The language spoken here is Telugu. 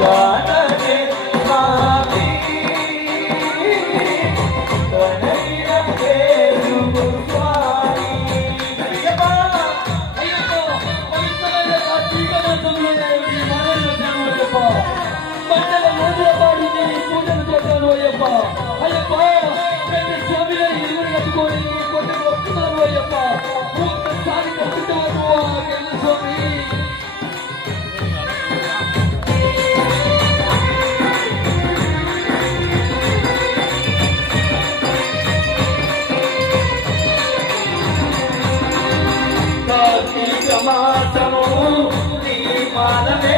గాననే స్వామి కనైన పేరు స్వామి అయ్యప్ప అయ్యప్ప పవిత్రమైన కార్తీక మాసంలో ఈ మానవుల జన్మ అయ్యప్ప మండల రోజుల పాటు నేను పూజలు చేశాను అయ్యప్ప అయ్యప్ప రెండు స్వామిని ఇరువురు కట్టుకొని కొన్ని వస్తున్నాను అయ్యప్ప ఒక్కసారి కట్టుకోను స్వామి కార్తీక మాసము నీ మాలనే